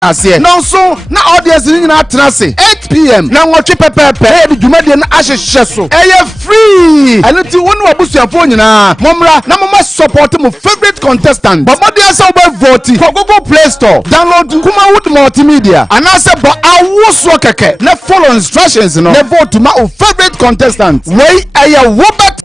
Asiye na nso na audience ni nyina atenase 8 p.m. na nwotwe pepepe e di dwumade na ahyehye so eye free eno ti wonu abusuafo nyina momra na mama support mo favorite contestant babode asa oba vote for Google Play Store download Nkomawood multimedia anase ba awoso keke na follow instructions no na vote ma o favorite contestant wey eye Robert.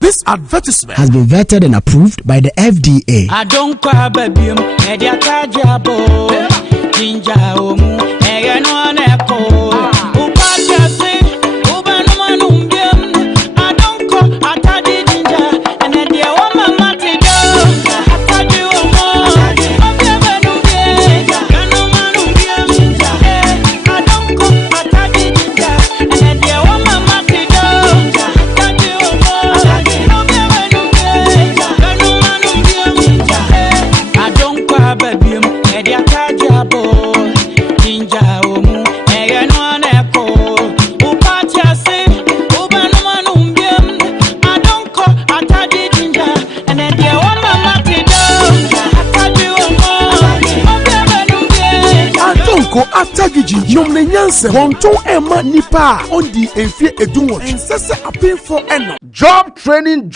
This advertisement has been vetted and approved by the FDA. I don't cry, baby. Media Kajabo, Ginger, Egan, Echo. After Gigi, Nomne Nyanse, Wonto Emma Nipa, on the Enfie Edunwo, and Sese Appeal for Eno. Job training.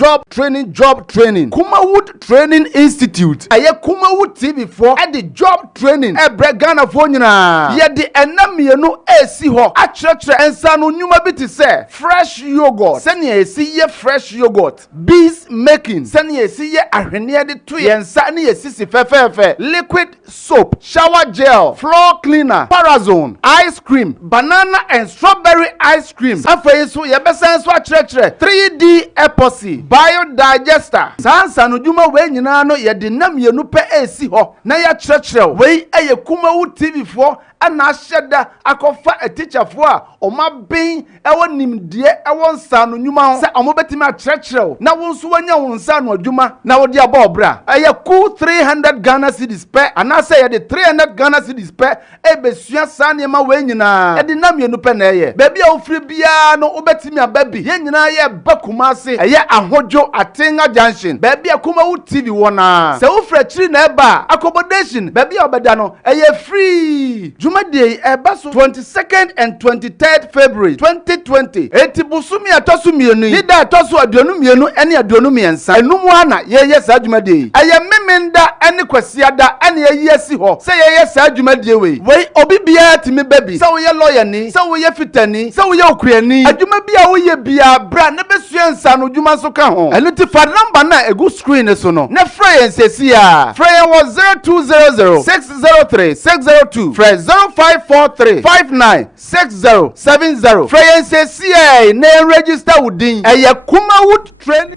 Nkomawood Training Institute. Aye Nkomawood TV for at the job training. Ghana for nyina. Ye the enamienu esi ho. Achretre ensa no nyuma bi te say fresh yogurt. Sani esi ye fresh yogurt. Bees making. Sani esi ye ahwene de to ye ensa ne esi si fefefe. Liquid soap, shower gel, floor cleaner, parazone, ice cream, banana and strawberry ice cream. Afei so ye besen so achretre 3D epoxy, biodigester. Sansa no dwuma we nyina no ye de namienu pe esi ho. Na ya chretre we eye Nkomawood TV for ana ahyeda akofa a teacher for a oma ben ewo nimdie ewo nsa no nyuma ho se omo betimi achretre na wonso wanya wonsa no adwuma na wo de abobra eye cool 300 Ghana cedis pe ana se ye de 300 Ghana cedis pe ebesua sanema we nyina e de namienu pe na eye baby a ofri bia no obetimi ababi ye nyina ye bakuma ase eye ahodwo atenga junction baby a Nkomawood TV wona se ofra chiri na eba accommodation baby a obeda no eye free Jumade ebaso 22nd and 23rd February 2020. Etibusumi atosu mienu. Nida atosu aduonu mienu eni aduonu miensa. Enumu ana ye sa jumade. Eye memenda eni kwesiada eni ye si ho. Se ye sa jumade we. We obi bia timi baby. Se wo ye lawyer ni, se wo ye fitani, se wo ye okuani. Adwuma bia wo ye bia bra na besua nsa no dwuma so ka ho. Enu ti fa number na egu screen so no. Na frey ensesi a. Frey was 0200 603 602. Frey 0543-596070. Frey CA na register within a Nkomawood Training.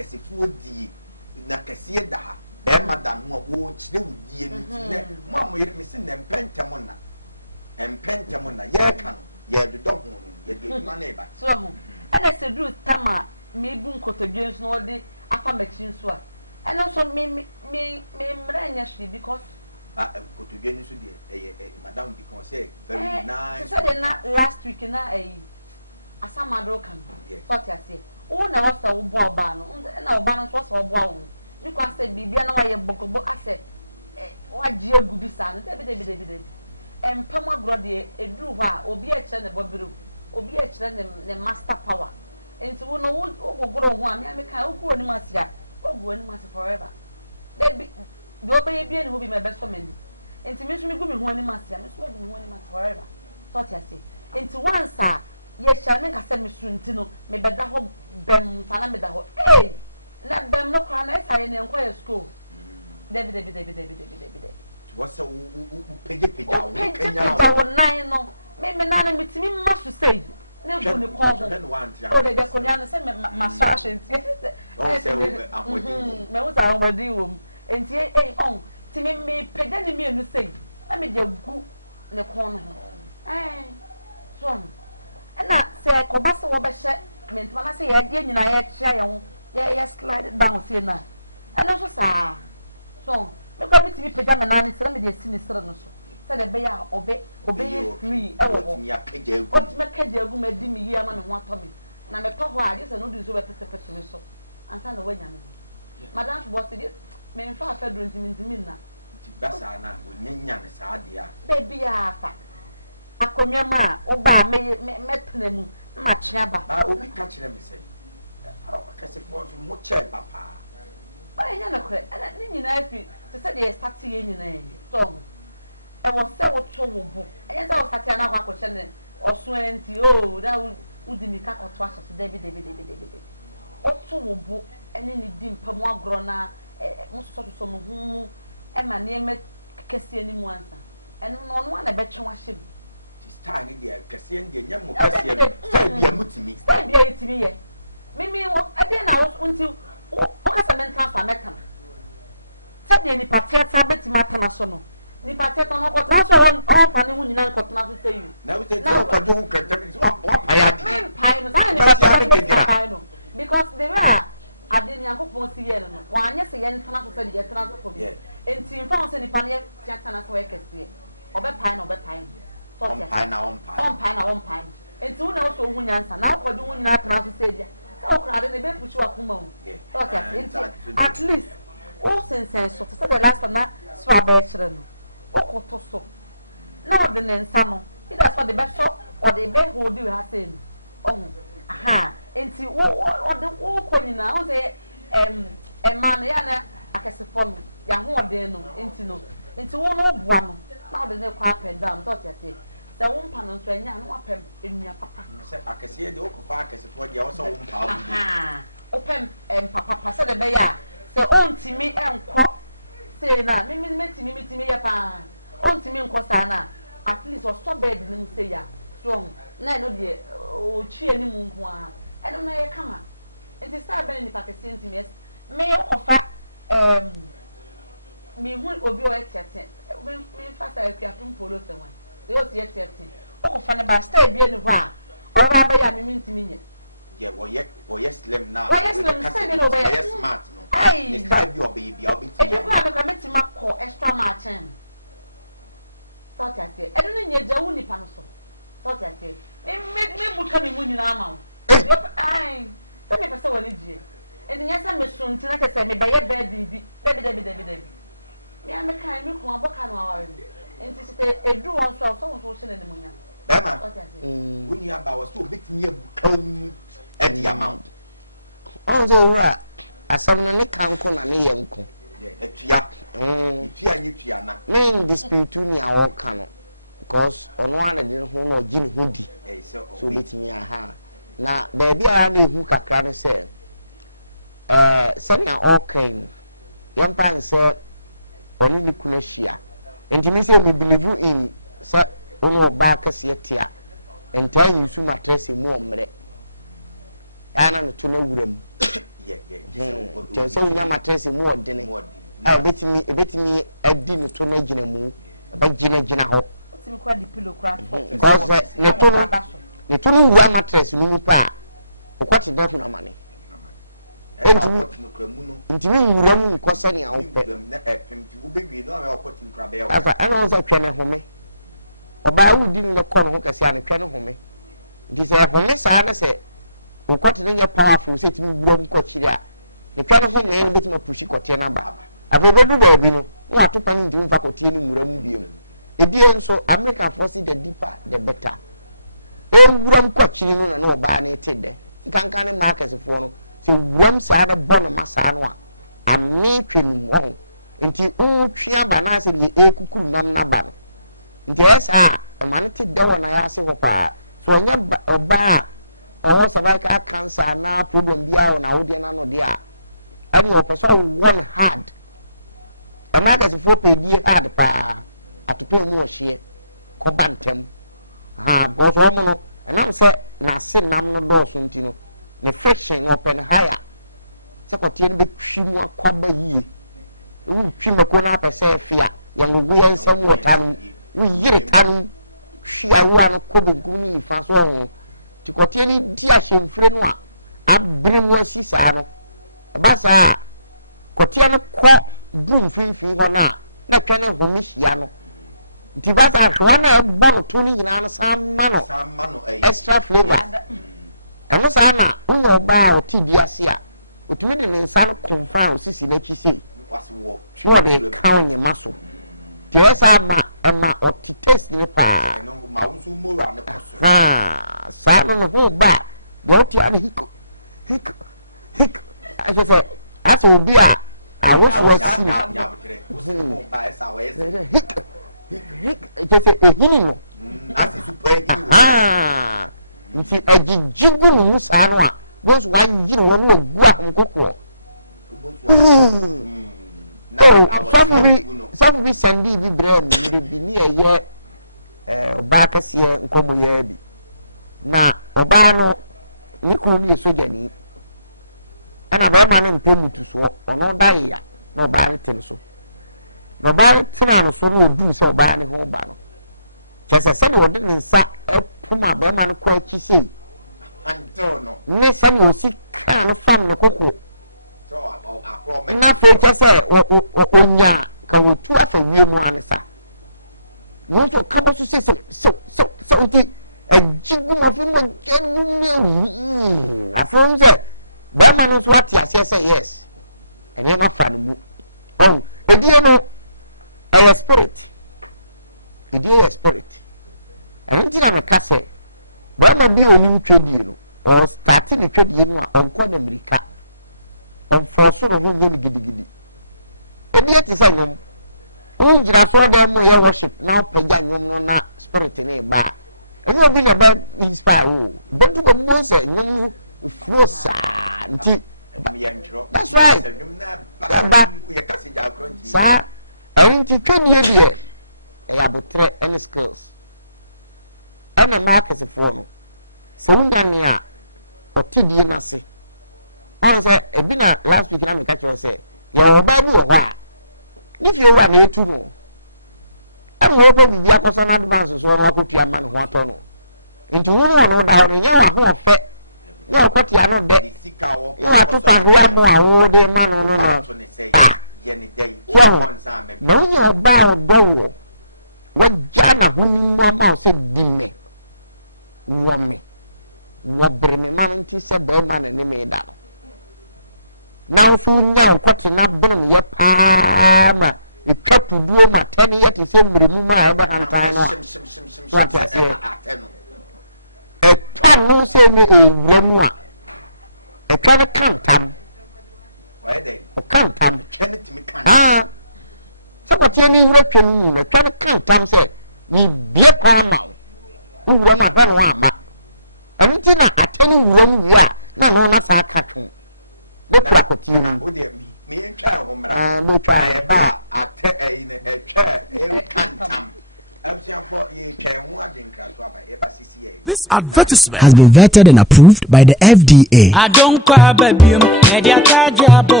This advertisement has been vetted and approved by the FDA. I don't cry, baby. Media Tajabo,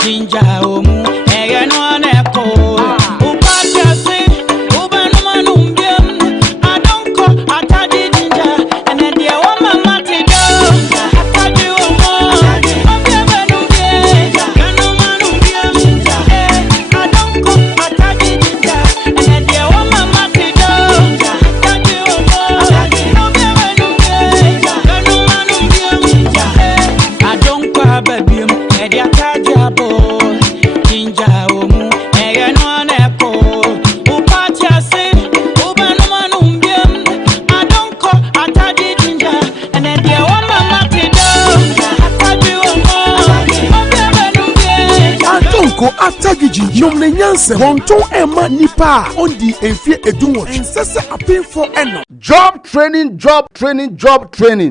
Ginger Omu, Egan Echo, Upatasi, Ubanumanum, I don't call Atadi Ginger, and then the woman Matido, Atadi Omo, I don't call Atadi Ginger, and then the woman Matido, Atadi I don't cry, baby. Media Tajabo, Ginger Omu, Egan Echo, Upatasi, Ubanumanum, I don't call Atadi Ginger, and then the woman Matido, Atadi Adonko Atagiji, Nomne Nyanse, Wonton Emma Nipa, Ondi Enfie Edunwo, Ensese Apinfo Eno. Job training.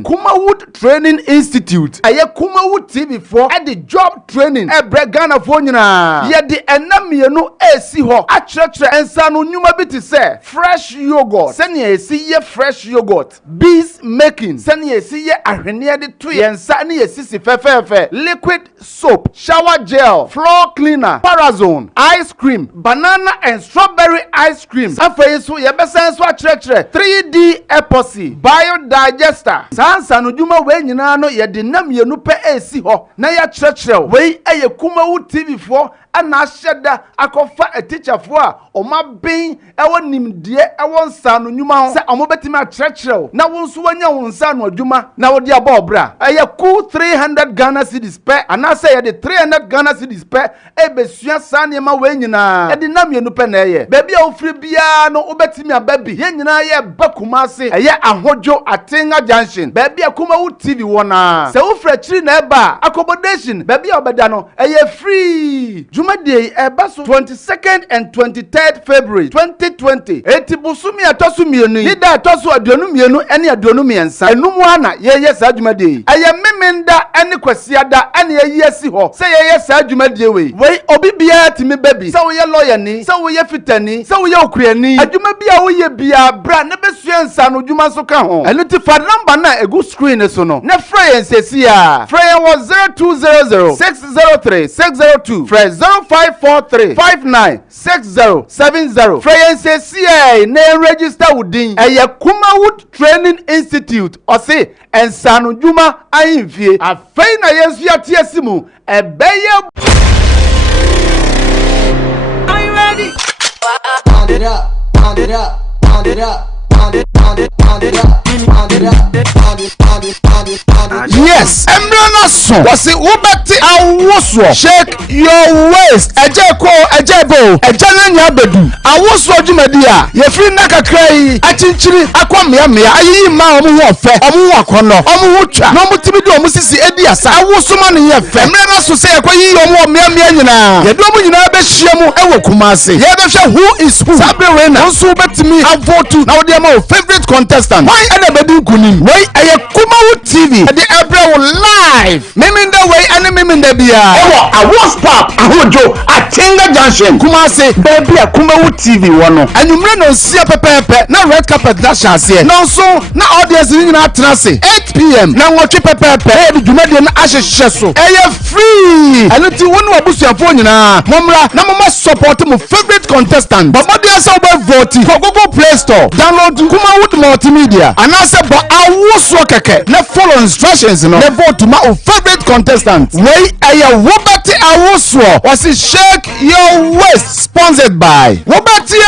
Kumawood Training Institute. Aye Kumawood TV for at the job training. Ghana for nyina. Ye the enamienu esi ho. Achretre ensano nyuma biti se. Fresh yogurt. Sani esi ye fresh yogurt. Bees making. Sani esi ye ahwene de to ye nsani esi si fefefe. Liquid soap, shower gel, floor cleaner, parazone, ice cream, banana and strawberry ice cream. Afei so ye besen so achretre 3D epoxy, biodigester. Sansa no dwuma we nyina no ye de namienu pe esi ho. Na ya chretre we eye Kumawood TV for ana ahyeda akofa a teacher for a oma ben ewo nimdie ewo nsa no nyuma ho se omo betimi achretre na wonso wanya wonsa no adwuma na wodi abobra eye cool 300 Ghana cedis pe ana say ye de 300 Ghana cedis pe ebesua sanema we nyina e de namienu pe na eye baby a ofri bia no obetimi ababi ye nyina ye bakumase eye ahodwo atenga junction baby a Kumawood TV wona se ofra chiri na eba accommodation baby a obeda no eye free TV dwumadie eba so 22nd and 23rd February 2020 eti busumi atoso mienu ni da atoso aduonu mienu ene aduonu miensa enum ana ye saa dwumadie eye memenda ene kwasiada ene ye asi ho se ye saa dwumadie we obi bia timi baby se wo ye lawyer ni se wo ye fitani se wo ye okuani adwuma bia wo ye bia bra ne besua nsa no dwuma so ka ho ene ti fa number na egu screen so no ne frey ensesi a frey was 0200 603 602 frey 0543 596070 frey ensesi a ne register wudin eye Kumawood Training Institute ose ensa no dwuma ahimfie afei na yensu ya tiesimu ebeye. Are you ready? Pound it up, pound it up, pound it up, pound it, pound it, pound it up, pound it up, pound it, pound it, pound it, pound it. Yes, Emrana son. Was it Ubati Awoswo? Shake your waist. Ejeko, ejebo, ejananya bedu. Awoswo jumedia. Ye free naka cray. Achinchiri akwamia mia. Ayi ma omu wofe. Omu wakono. Omu wucha. No mutibidu omu sisi edi asa. Awoswo mani yefe. Emrana so say kwa yi omu mia mia nyina. Ye do omu nyina be shiemu ewo Kumasi. Ye be sha who is who. Sabe wena. Onsu betimi avotu. Na odi ama favorite contestant. Why ene bedu kunim? Why aye Kumawood TV. The April live. Miminda way and miminda bia. Ewa awos pop ahojo Atinga Junction. Kumasi baby a Kumawood TV wano. And you mre no sia pepepe na red carpet na chance. No so na audience ni na trance 8 p.m. na ngotwe pepepe. E di dwumade na ahyehyɛ so. Eye free. And ti wonu abusuafo nyina. Momra na mama support mo favorite contestant. Babode asa oba vote for Google Play Store. Download Kumawood Multimedia. Anase ba awoswo keke. Na follow instructions no. Na vote ma o favorite contestant. Wey aya Wobati Awoswo. Was shake your waist. Sponsored by Wobati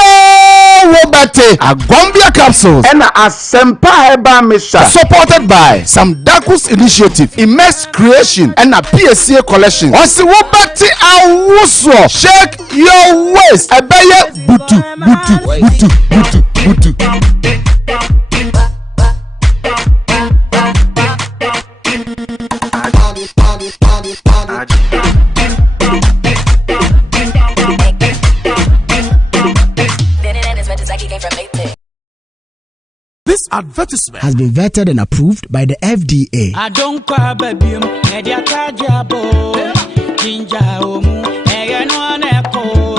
Agombia capsules. And Asempa Heba Misha. Supported by Sam Dakus Initiative, Immense Creation, and a PSA collection. Was Wobati Awoswo. Shake your waist. Ebeye butu. This advertisement has been vetted and approved by the FDA. I don't cry, baby. Media Kajabo, Ginger, and one echo.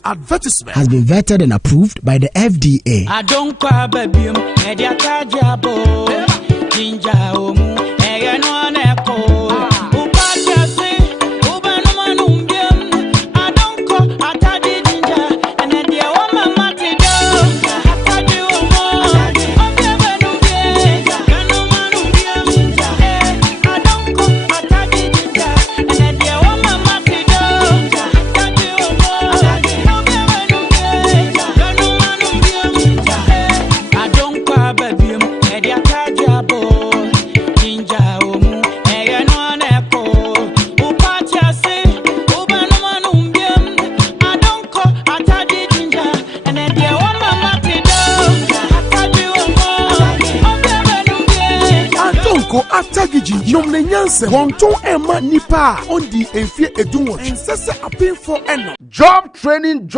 This advertisement has been vetted and approved by the FDA. I don't cry, baby. Media Kajabo, Ginger Omu, Egan one echo. I don't call, I tell the ginger, and then the woman Matida. I tell you more. I don't call, I tell the ginger, and then the woman Matida. I tell you more. I don't cry, baby. Media Kajabo, Ginger Omu, Egan one echo. Upatiase, Ubanumanumbium. I don't call, I tell the ginger, and then the woman Matida. I tell you more. Adonko Atagiji Nomne Nyanse Wonton Emma Nipa Ondi Enfie Edunwo Ensese Apinfo Eno. Job training.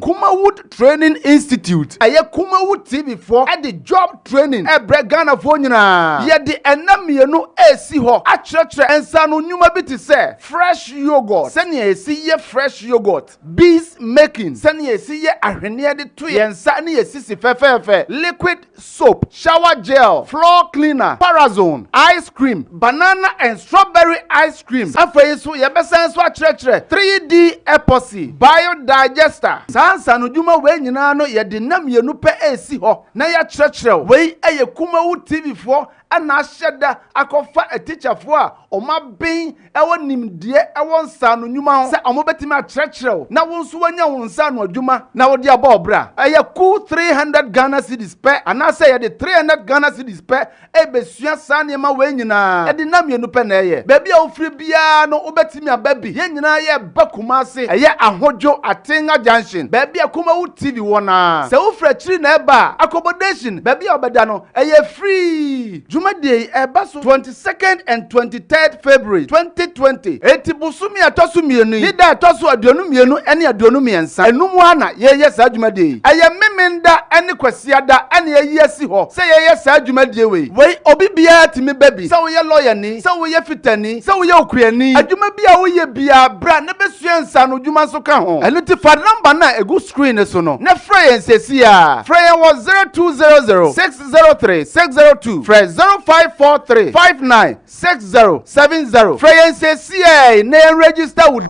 Kumawood Training Institute. Aye Kumawood TV4 at the job training. Ghana for nyina. Ye the enamienu esi ho. Acheche ensano nyuma biti se. Fresh yogurt. Sani esi ye fresh yogurt. Bees making. Sani esi ye ahwene de to ye nsa ni esi si fefefe. Liquid soap, shower gel, floor cleaner, parazone, ice cream, banana and strawberry ice cream. Afei so ye besen so acheche 3D epoxy, biodigester. Sansa no dwuma we nyina no ye de namienu pe esi ho. Na ya acheche we eye Kumawood TV4 ana ahyeda akofa a teacher fo a oma ben ewo nimdie ewo nsa no nyuma ho se omo betimi akyerɛkyerɛw na wo nso wanya wo nsa no adwuma na wo de aba obra eye ku 300 Ghana cedis pe ana se ye de 300 Ghana cedis pe e besua sa nneema we nyina e de namienu pe na eye baabi a wo firi bia no wo betimi ababi ye nyina ye bakuma ase eye ahodwo Atenga junction baabi a Kumawood TV wona se wo fra chiri na eba accommodation baabi a obeda no eye free Jumadi Ebaso 22nd and 23rd February 2020. Eti busumi atosu mienu. Nida atosu aduonu mienu eni aduonu miensa. Enumu ana ye sa Jumadi. Eye mimenda eni kwesiada eni ye si ho. Se ye sa Jumadi we. We obi bia timi baby. Se wo ye lawyer ni, se wo ye fitani, se wo ye okuani. Adwuma bia wo ye bia bra na besua nsa no dwuma so ka ho. Enu ti fa number na egu screen so no. Na frey ensesi a. Frey was 0200 603 602. Frey 0543 596070. Frey ensesi na register with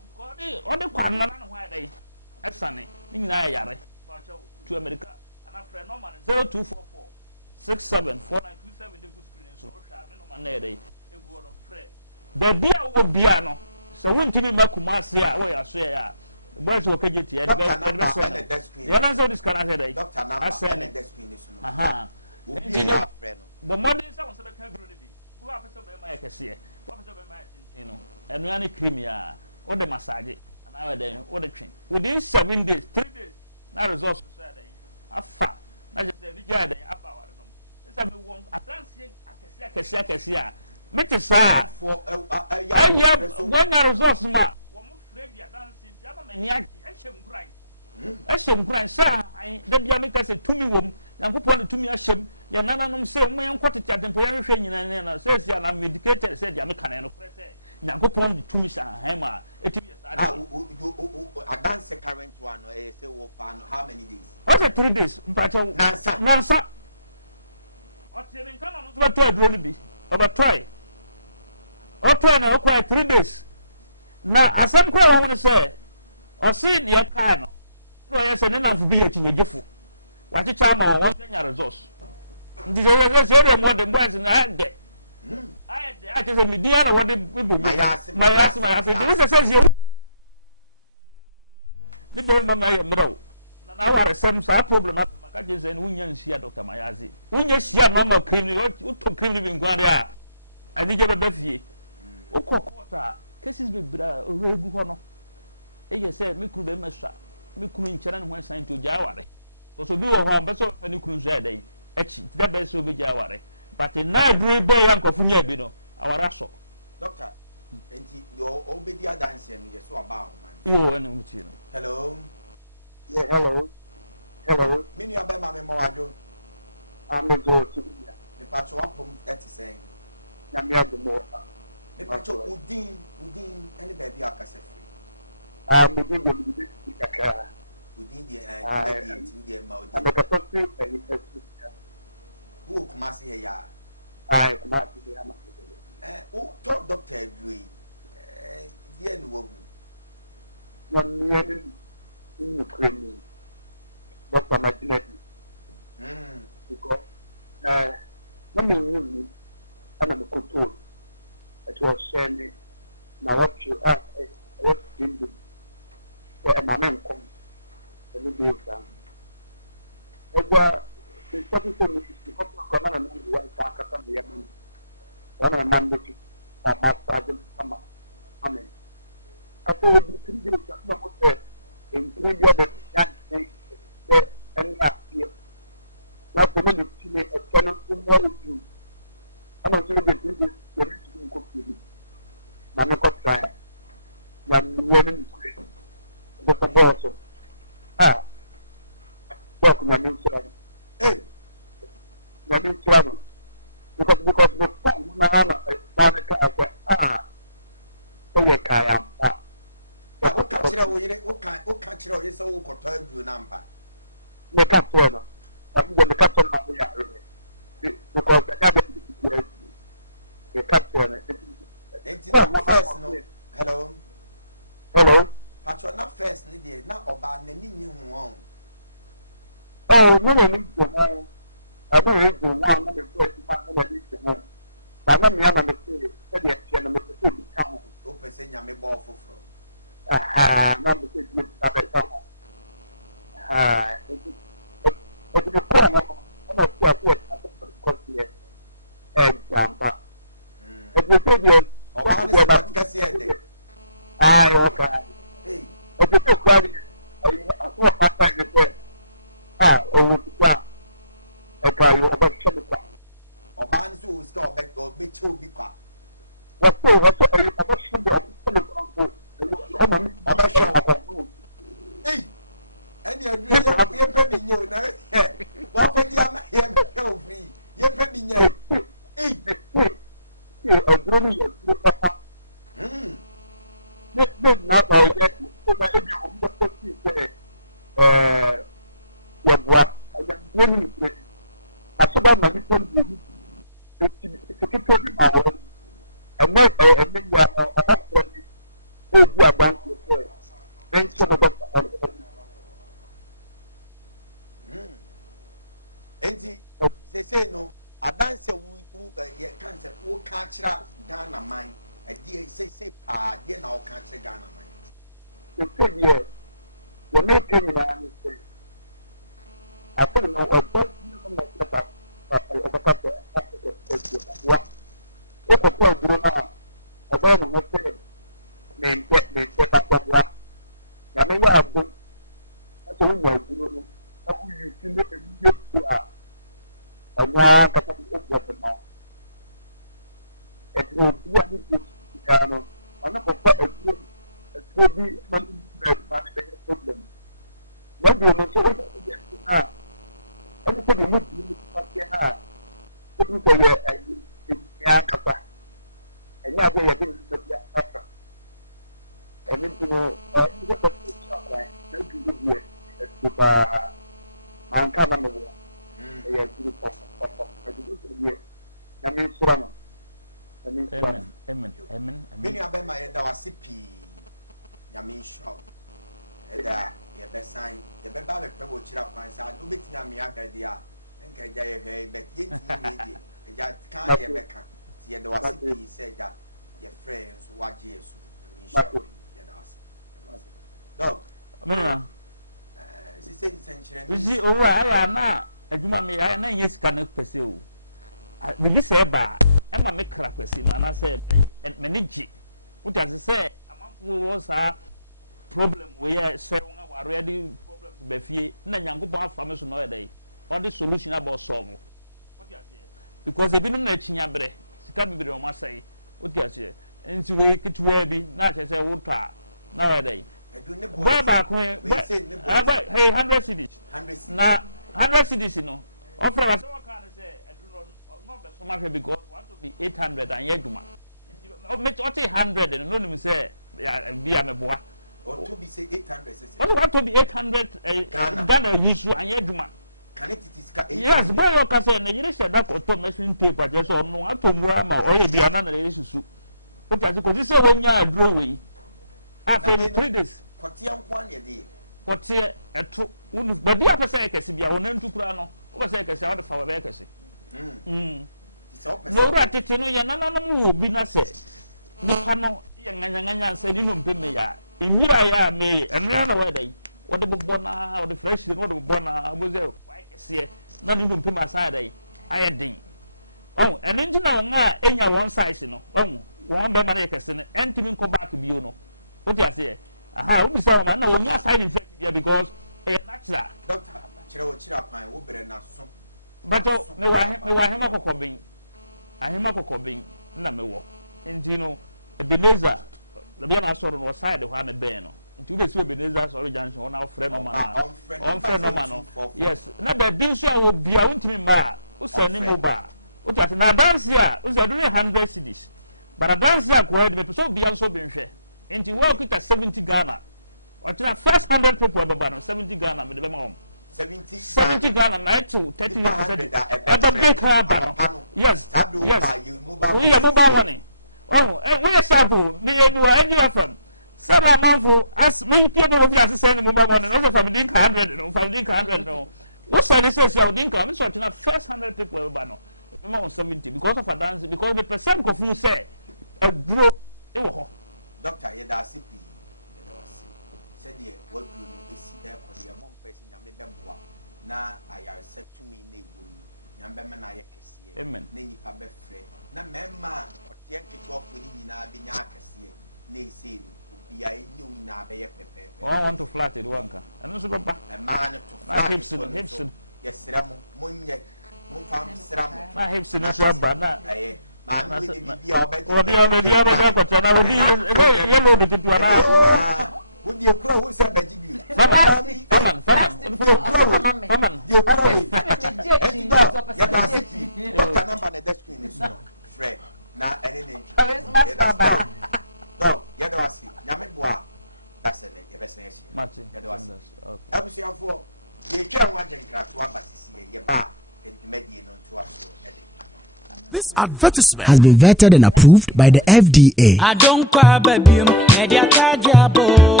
This advertisement has been vetted and approved by the FDA. I don't cry, baby. Media tajabo,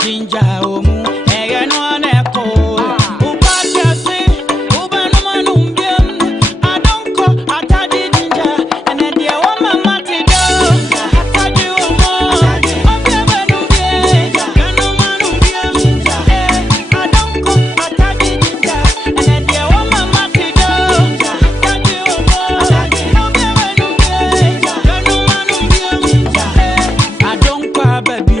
ginger omu, no echo. I don't call, I tadi ginger, and then the woman matido. I tadi omo, I don't call, I tadi ginger, and then the woman matido. I don't cry, baby.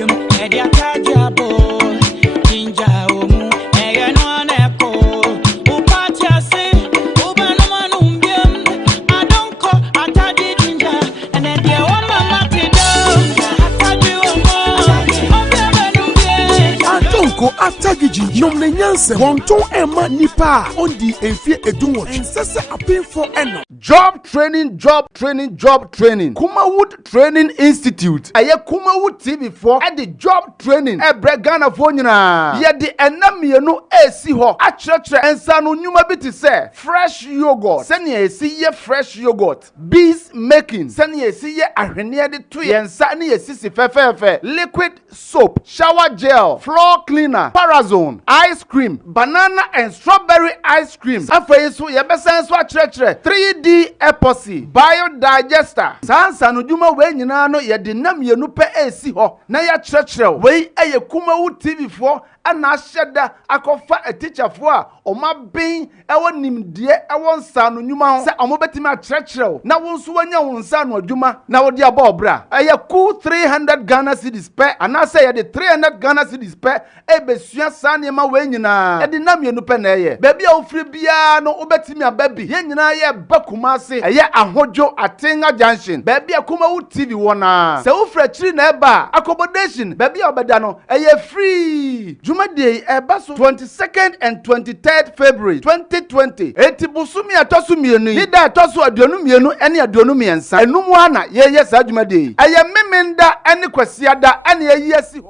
go after gigi nom ne nyanse wonton ema nipa on di enfie edunwo ensese apin for eno job training Kumawood Training Institute aye Kumawood TV4 at the job training ebre Ghana fo nyina ye de enamienu esi ho akyerɛkyerɛ ensa no nyuma bi te sɛ fresh yogurt sɛnea esi ye fresh yogurt bees making sɛnea esi ye ahwene de to ye nsa ne yesisi fɛfɛɛfɛ liquid soap shower gel floor cleaner parazone ice cream banana and strawberry ice cream afei so ye bɛsan so akyerɛkyerɛ 3D epoxy biodigester sansa no dwuma we nyina no ye de namienu pɛ esi ho na ya kyerɛkyerɛ we eye Kumawood TV4 ana ahyɛda akɔfa atikyafo a ɔma ben ɛwɔ nimdeɛ ɛwɔ nsa no nnwuma ho sɛ ɔmo betimi akyerɛkyerɛw na wo nso wanya wo nsa no adwuma na wo de abɔ ɔbra ɛyɛ cool 300 Ghana cedis pɛ anaasɛ yɛde 300 Ghana cedis pɛ ɛbɛsua saa nneɛma wei nyinaa ɛde nam yɛnu pɛ na ɛyɛ baabi a wofiri biara no wobɛtumi aba bi yɛn nyinaa yɛ ba Kumase ɛyɛ ahodwo Atenga junction baabi a Kumawood TV wɔ na sɛ wofiri akyiri na ɛba accommodation baabi a ɔbɛda no ɛyɛ free Jumadi eba so 22nd and 23rd February 2020. Eti busumi atosu mienu. Nida atosu aduonu mienu eni aduonu miensa. Enumu ana ye sa jumadi. Eye memenda eni kwesiada eni ye yesi.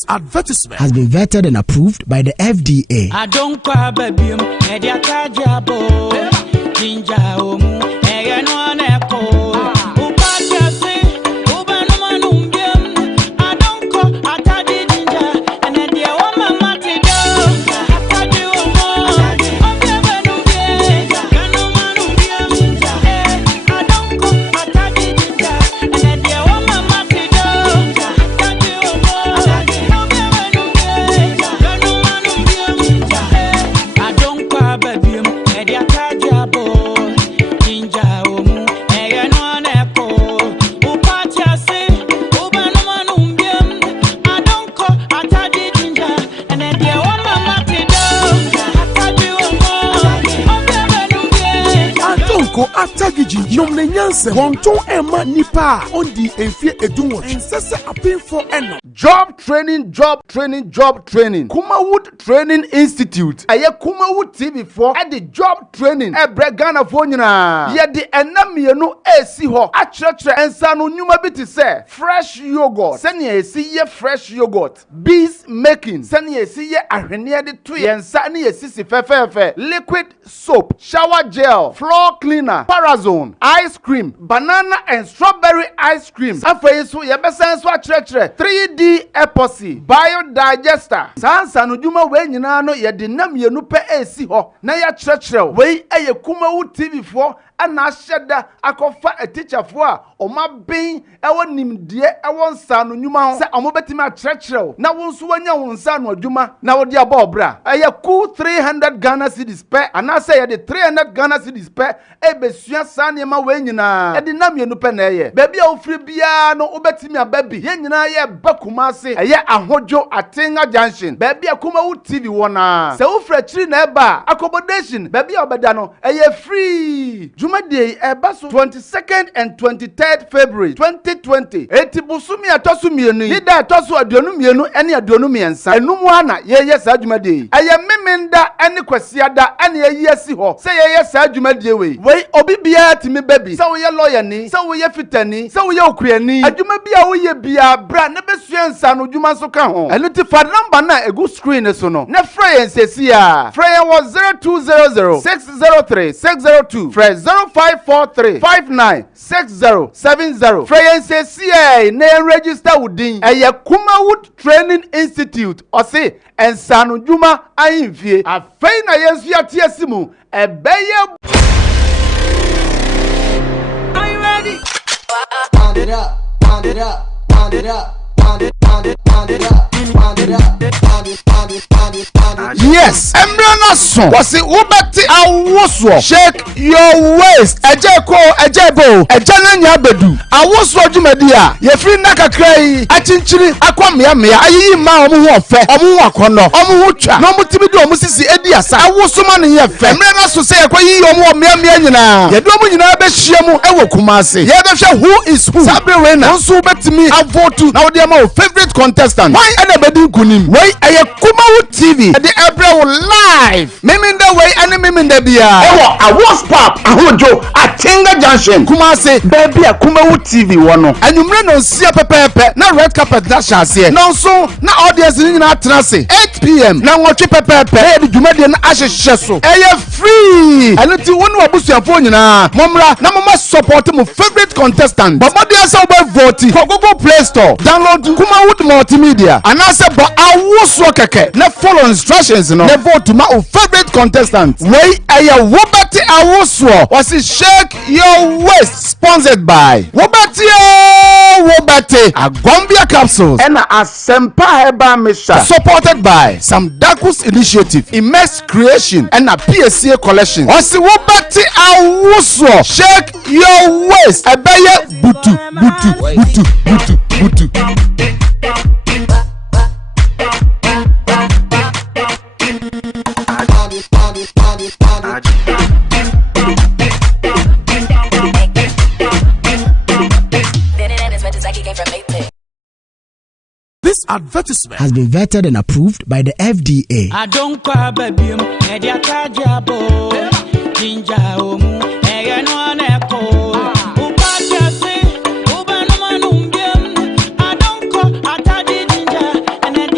This advertisement has been vetted and approved by the FDA. I don't cry, baby. Media Tajabo, Ginger Omu, Egan Echo. Upatia say, Ubanumanumbium. I don't call Atadi Ginger, and then the woman Matido. Atadi Omo, Obiabanumbium, Ganumanumbium. I don't call Atadi Ginger, and then the woman Matido. Atadi Omo, Obiabanumbium, Ganumanumbium. I don't cry, baby. Media Tajabo, Ginger Omu, Egan Echo. Upatia say, Ubanumanumbium. I don't call Atadi Ginger, and then the woman Matido. Atadi Omo, Obiabanumbium. Adonko Atagiji Nomne Nyanse Wonton Emma Nipa Ondi Enfie Edunwo Nsese Apinfo Eno Job training. Kumawood Training Institute. Aye Kumawood TV for at the job training. Ghana for nyina. Ye the enamienu esi ho. Achretre ensano nyuma biti se. Fresh yogurt. Sani esi ye fresh yogurt. Bees making. Sani esi ye ahwene de to ye nsani esi si fefefe. Liquid soap, shower gel, floor cleaner, parazone, ice cream, banana and strawberry ice cream. Afei so ye besan so achretre 3D epoxy, biodigester. Sansa no dwuma we nyina no ye de namienu pe esi ho. Na ya chretre we eye Kumawood TV for ana ahyeda akofa a teacher for a oma ben ewo nimdie ewo nsa no nyuma ho se omo betimi achretre na wonso wanya wonsa no adwuma na wodi abobra eye cool 300 Ghana cedis pe ana say ye de 300 Ghana cedis pe ebesua sanema we nyina e de namienu pe na eye ba bia ofri bia no obetimi ababi ye nyina ye bakumase eye ahodwo atenga junction ba bia Kumawood TV wona se ofra chiri na eba accommodation ba bia obeda no eye free Day Ebaso 22nd and 23rd February 2020. Eti busumi atosu mienu. Nida atosu aduonu mienu eni aduonu miensa. Enumu ana ye sa Jumadi. Eye memenda eni kwesiada eni ye si ho. Se ye sa Jumadi we. We obi bia timi baby. Sa we lawyer ni, sa we fitani, sa we okuani. Adwuma bia we ye bia bra ne besua nsa no dwuma so ka ho. Enu ti fa number na egu screen so no. Ne frey ensesi a. Frey was 0200 603 602. Frey 0543-596070. Freya says, name register within a Kumawood Training Institute. Or say, and Sanu Juma Ainvie. A faina yes, Yatiasimu. A bayer. Are you ready? Pound it up, pound it up, pound it up, pound it, pound it, pound it up, pound it up, pound it, pound it, pound it, pound it. Yes, Emrana son was it Ubati Awoswo. Shake your waist. Ejeko, ejebo, ejananya bedu. Awoswo jumedia. Ye free naka krei. Achinchiri akwa mia. Ayi ma omu ofe. Omu wakono. Omu ucha. No mutibidi omu sisi edi asa. Awoswo mani ye fe. Emrana so se kwa yi omu mia nyina. Ye do omu nyina be shiemu ewo Kumasi. Ye be hwe who is who. Sabi Rena. Onsu betimi avotu. Na odi ama o favorite contestant. Why ene bedi kunim. Why aye Kumawood TV. The April live. Miminde way and miminde bia. Ewo awos pap ahojo Atinga Junction. Kumasi baby a Kumawood TV wono. Anumre no sia pepepe na red carpet da shase. No so na audience ni na trance 8 p.m. na nwotwe pepepe. E de dwumade na ahyehye so. Eye free. Anu ti wonu abusuafo nyina. Momra na mama support mo favorite contestant. Bobodi asa oba vote for Google Play Store. Download Kumawood Multimedia. Anase ba awoswo keke. Na follow instructions no. Never vote my favorite contestant. Way aya Wobati Awoswo was shake your waist sponsored by Wobati Agombia capsules and a Sempa Heba Misha supported by some Dakus initiative Immense Creation and a PSCA collection. Was Wobati Awoswo shake your waist abaya butu. This advertisement has been vetted and approved by the FDA. I don't cry, baby. Media Tajabo, Ginger Omu, Egan Echo. Upatia say, Ubanumanumbium. I don't call Atadi Ginger, and then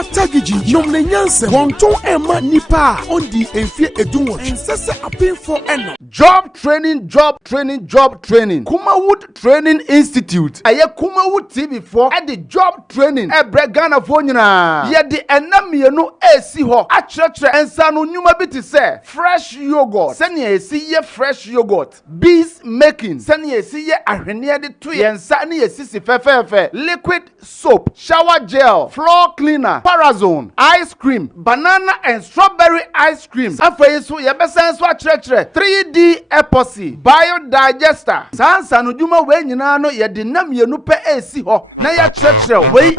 Atagiji nom ne nyanse wonton ema nipa ondi enfie edunwo ensese apinfo eno job training Kumawood Training Institute aye Kumawood TV for at the job training Ghana for nyina ye de enamienu esi ho achretre ensa no nyuma bi te se fresh yogurt sene esi ye fresh yogurt bees making sene esi ye ahwene de to ye ensa ne esi si fefefe liquid soap shower gel floor cleaner parazone ice cream banana and strawberry ice cream afei so ye besen so achretre 3D epoxy biodigester sansa no dwuma we nyina no ye de namienu pe esi ho na ya chretre we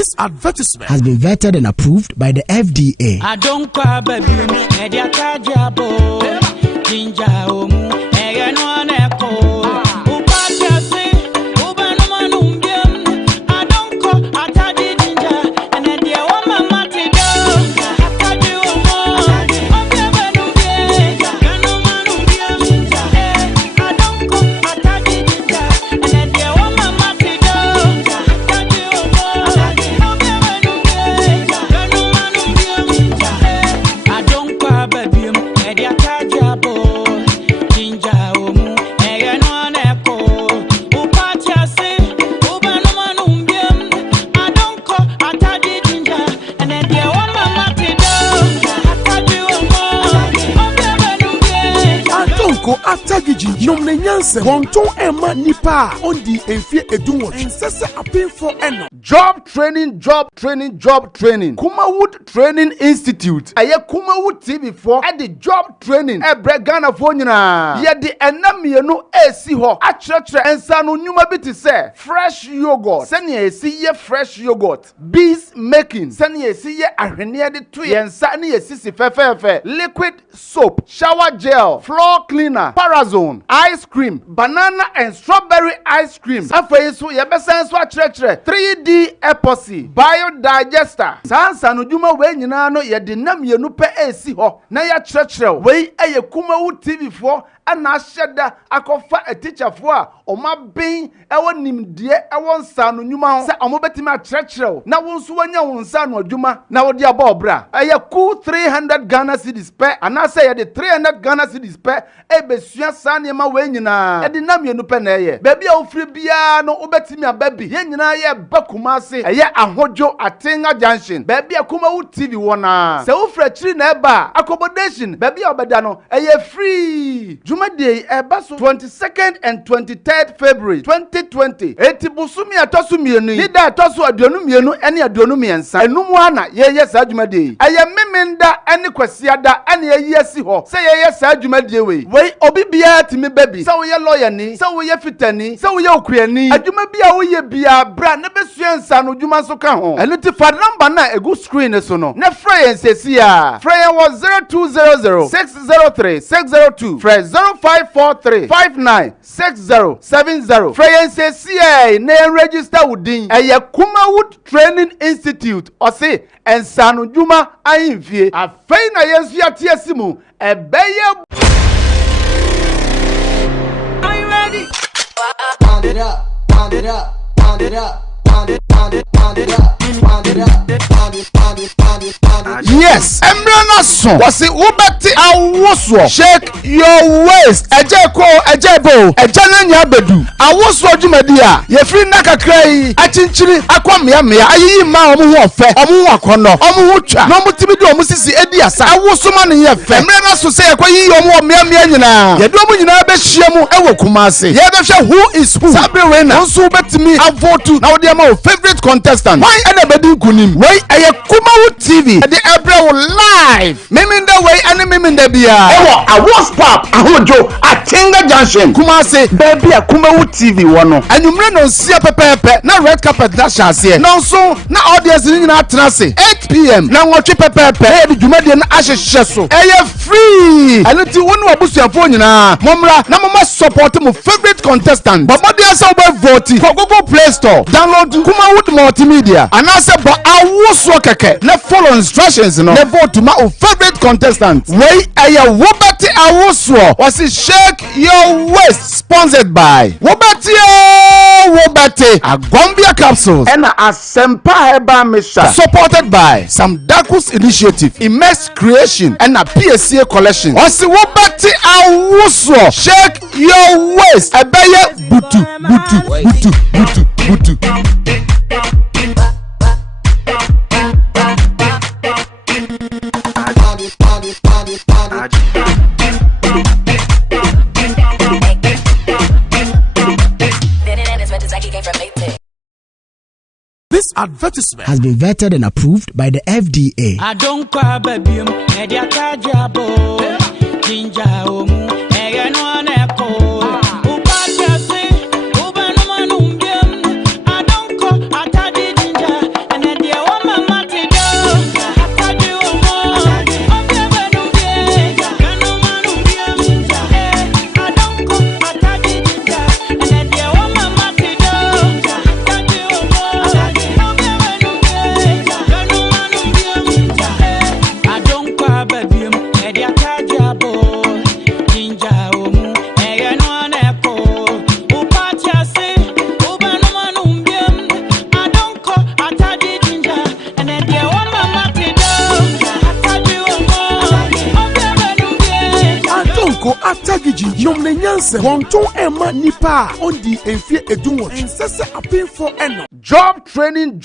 This advertisement has been vetted and approved by the FDA. I don't cry, baby. Media Tajabo, Ginger Omu, Egan Echo. After Gigi, no Nanyanse, Wonton Emma Nipa, on the Enfie Edunwa, and Sessa appeal for Eno. Job training. Kumawood Training Institute. Aye Kumawood TV for at the job training. Ghana for nyina. Ye the enamiye no esi ho. Acheche ensa no nyuma bi te say fresh yogurt. Sani esi ye fresh yogurt. Bees making. Sani esi ye ahwene de to ye ensa ni esi si fefefe. Liquid soap, shower gel, floor cleaner, Parazone, ice cream, banana and strawberry ice cream. Afei so ye besen so acheche 3D epoxy, biodigester. Sansa no dwuma we nyina no ye de nam ye no pe esi ho. Na ya cheche we eye Kumawood TV for ana ahyeda akofa a teacher for a oma ben ewo nimdie ewo nsa no nyuma ho se omo betimi akyerɛkyerɛw na wo nso wanya wo nsa no adwuma na wo de aba obra eye ku 300 Ghana cedis pe ana se ye de 300 Ghana cedis pe ebesua sa nema we nyina e de nam ye no pe na eye ba bia wo firi bia no wo betimi ababi ye nyina ye bakuma ase eye ahodwo Atenga junction ba bia Kumawood TV wona se wo firi chiri na eba accommodation ba bia obeda no eye free Day Ebaso 22nd and 23rd February 2020. Etibusumi atosumienu. Nida atosu aduonumienu eni aduonumiensa. Enumu ana ye sa adwumade. Aye memenda eni kwasiada eni yesi ho. Se ye sa adwumade we. We obi bia timi baby. Se wo ye lawyer ni, se wo ye fitani, se wo ye okuani. Adwuma bia wo ye bia bra na besuensa no dwuma so ka ho. Enu ti fa number na egu screen so no. Na frey ensesi a. Frey was 0200 603 602. Frey 0543-596070. Freyense CA na register within a Kumawood Training Institute. Or say, and Sanu Juma Ainfie. A faina yes ya tiasimu. A beye. Are you ready? Pound it up, pound it up, pound it up. Yes, Embrana son. Was it Ubati Awoswo? Shake your waist. Ejeko, ejebo, ejananya bedu. Awoswo jumedia. Ye free naka krei. Achinchiri akwamia mia. Ayi ma omu ofe. Omu wakono. Omu ucha. No mutimidu omu sisi edi asa. Awoswo mani ye fe. Embrana so say kwa yi omu mia nyina. Ye do omu nyina be shiemu ewo Kumasi. Ye be sha who is who. Sabi wena. Onsu betimi avotu. Na odi ama favorite contestant. Why anybody kunim? Why aye Kumawood TV. The April live. Miminda way and miminda bia. Ewo a WhatsApp ahojo Atenga junction. Kumasi baby a Kumawood TV wono. Anumre no sia pepepe na red carpet na chance. No so na audience ni na trance 8 p.m. na nwotwe pepepe e de dwumade na ahyehye so. Eye free. Anoti wonu abusuafo nyina. Momra na mama support mo favorite contestant. Babode asa oba vote for Google Play Store. Download Kumawood Multimedia. And I said, but I was keke. Na follow instructions, no. Na vote to my favorite contestant. Way aya Wobati Awoswo. Was it Shake Your Waist? Sponsored by Wobati Agombia capsules. And a Sempa Heba Misha. Supported by Sam Dakus Initiative, Immense Creation, and a PSCA collection. Was it Wobati Awoswo? Shake Your Waist. Ebeye butu. This advertisement has been vetted and approved by the FDA. I don't cry, baby. Media Tajabo, Ginger Omu, Egan Echo. I don't call Atadi Ginger, and then nyansem wonton ema nipa on di enfie edunwo ensese apinfo eno. Job training.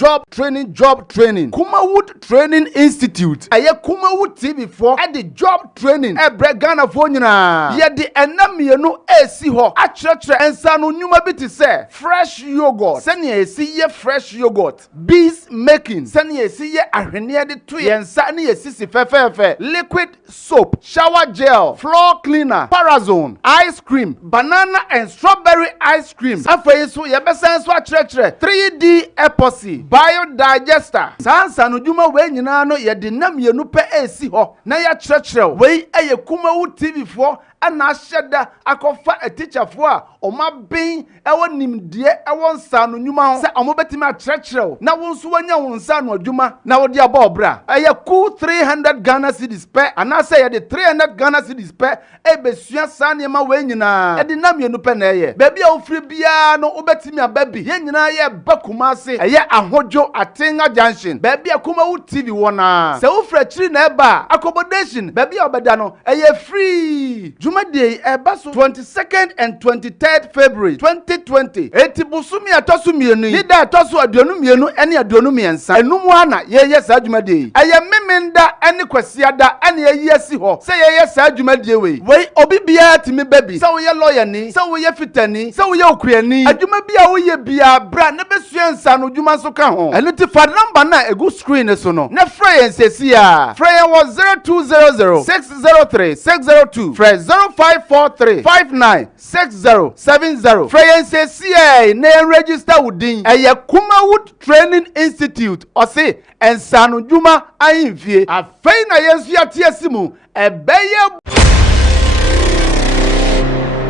Kumawood Training Institute. Aye Kumawood TV for at the job training. Ghana for nyina. Ye the enamienu esi ho. Acheche ensano nyuma biti se fresh yogurt. Sani esi ye fresh yogurt. Bees making. Sani esi ye ahwene de to ye nsani esi si fefefe. Liquid soap, shower gel, floor cleaner, parazone, ice cream, banana and strawberry ice cream. Afei so ye besen so acheche 3D epoxy, biodigester. Sansa no dwuma we nyina no ye de namienu pe esi ho. Na ya acheche we eye Kumawood TV for ana ahyeda akofa a teacher for a oma ben ewo nimdie ewo nsa no nyuma ho se omo betimi akyerɛkyerɛw na wo nso wanya wo nsa no adwuma na wo de aba obra eye ku 300 Ghana cedis pe ana se ye de 300 Ghana cedis pe e besua sa nema we nyina e de namienu pe na eye ba bia wo firi bia no wo betimi ababi ye nyina ye bakuma ase eye ahodwo Atenga junction ba bia Kumawood TV wona se wo firi chiri na eba accommodation ba bia obeda no eye free Day Ebaso 22nd and 23rd February 2020. Etibusumi atosumienu. Nida atosu aduonumienu eni aduonumiensa. Enumwana ye sa adwumade. Aye memenda eni kwasiada eni yesi ho. Se ye sa adwumade we. We obi bia timi baby. Se wo ye lawyer ni, se wo ye fitani, se wo ye okuani. Adwuma bia wo ye bia bra na besuensa no dwuma so ka ho. Enu ti fa number na egu screen so no. Na frey ensesi a. Frey was 0200 603 602. Frey 0543-596070. Freyense CA na register within a Kumawood Training Institute. Or say, and Sanu Juma Ainfie. A faina yes ya tiasimu. A beye.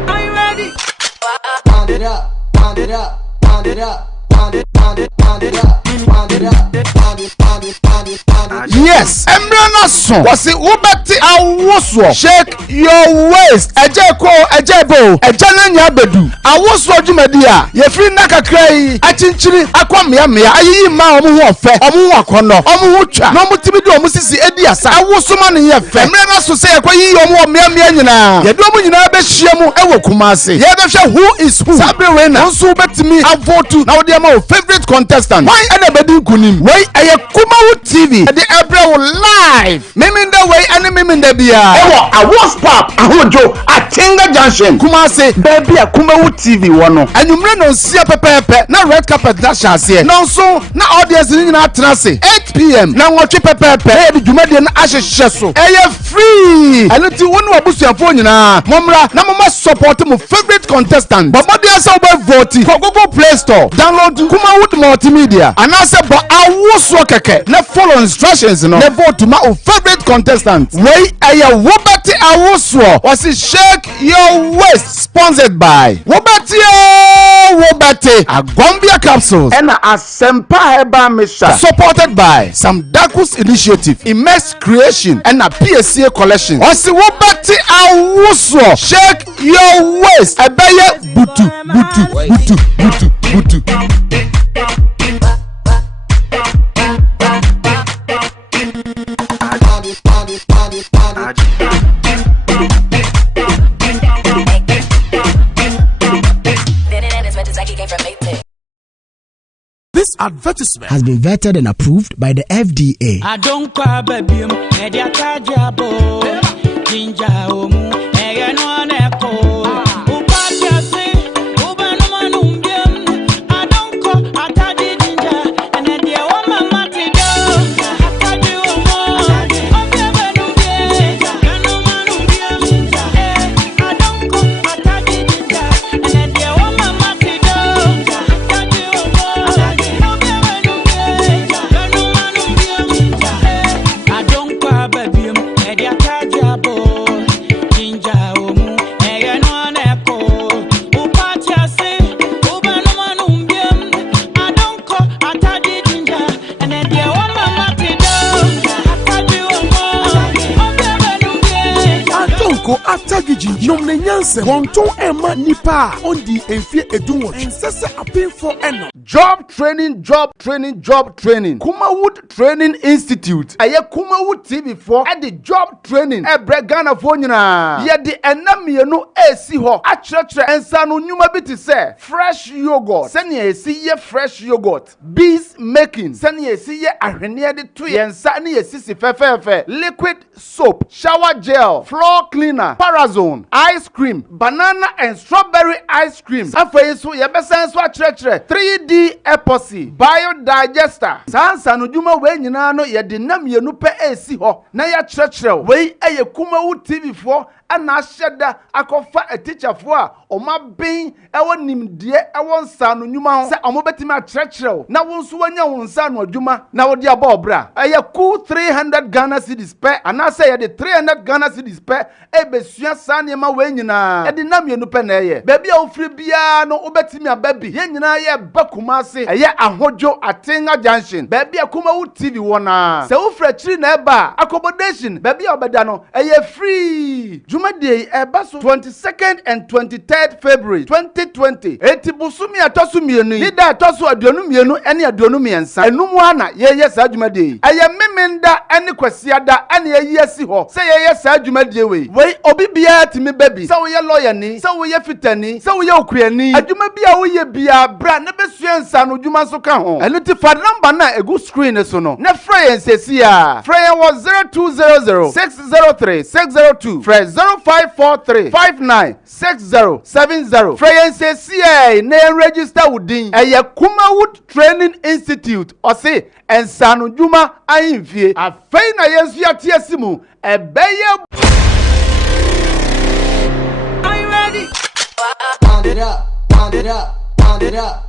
Are you ready? Pound it up, pound it up, pound it up. Yes, Embrana son. Was it Ubati Awoswo? Shake your waist. Ejeko, ejebo, ejananya bedu. Awoswo jumedia. Ye free naka krei. Achinchiri akwa mia. Ayi ma omu ofe. Omu wakono. Omu ucha. No mutimidu omu sisi edi asa. Awoswo mani ye fe. Embrana so say kwa yi omu mia nyina. Ye do omu nyina be shiemu ewo Kumasi. Ye be hwe who is who. Sabre wena. Onso betimi avotu. Na odi ama favorite contestant. Why anybody kunim? Why aye Kumawood TV. The April live. Memenda way and memenda bia. Ewo awos pap ahojo Atenga junction. Kumasi baby a Kumawood TV wono. Anumre no sia pepepe na red carpet na chance. No so na audience ni na trance 8 p.m. na nwotwe pepepe. E de dwumade na ahyehye so. Eye free. Anu ti wonu abusuafo nyina. Momra na mama support mo favorite contestant. Bobode asa oba vote. Google Play Store. Download Kumawood multimedia. Anase bo awoswo keke. Na follow instructions no. Na vote ma o favorite contestant. Wey aya Wobati Awoswo. Was shake your waist. Sponsored by Wobati Agombia capsules. And Asempa Heba Misha. Supported by Sam Dakus Initiative, Immense Creation, and a PSCA collection. Was Wobati Awoswo. Shake your waist. Ebeye butu. This advertisement has been vetted and approved by the FDA. I don't cry, baby. Media Kajabo, Ginger Omu, Egan Echo. nyanse wonton ema nipa on di enfie edunwo ensese apinfo eno. Job training. Kumawood Training Institute. Aye Kumawood TV for at the job training. Ghana for nyina. Ye the enamienu esi ho. A church ensa no nyuma bi te say fresh yogurt. Sani esi ye fresh yogurt. Bees making. Sani esi ye ahwene de to ye ensa ni esi si fefefe. Liquid soap, shower gel, floor cleaner, parazone, ice cream, banana and strawberry ice cream. Afei so ye besen so a church 3D epoxy, biodigester. Sansa no dwuma we nyina no ye de namienu pe esi ho. Na ya church we eye Kumawood TV for ana ahyeda akofa a teacher for a oma ben ewo nimdie ewo nsa no nyuma ho se omo betimi a church na wonso wanya wonsa no adwuma na wo de aba obra eye ku 300 Ghana cedis pe ana se ye de 300 Ghana cedis pe e besua sanema we nyina e de namienu pe na eye baby a ofri bia no obetimi ababi ye nyina ye bakuma ase eye ahojo Atenga Junction baby a Kumawood TV wona se ofra chiri na eba accommodation baby a obeda no eye free Jumadi ebaso 22nd and 23rd February 2020 eti busumi atosu mienu nida atosu aduonu mienu ene aduonu miensa enumu ana ye sa jumadi eye memenda ene kwasiada ene ye asi ho se ye sa jumadi we obi bia timi baby se wo ye lawyer ni se wo ye fitani se wo ye okuani adwuma bia wo ye bia bra na besua nsa no dwuma so ka ho eno ti fa number na egu screen so no na frey nsesi a frey was 0200 603 602 frey 0543-596070. Freyense CA na register within a Kumawood Training Institute or say and Sanu Juma Ainfie a faina Yesia Tiasimu a Bayer. Are you ready? Pound it up, pound it up, pound it up.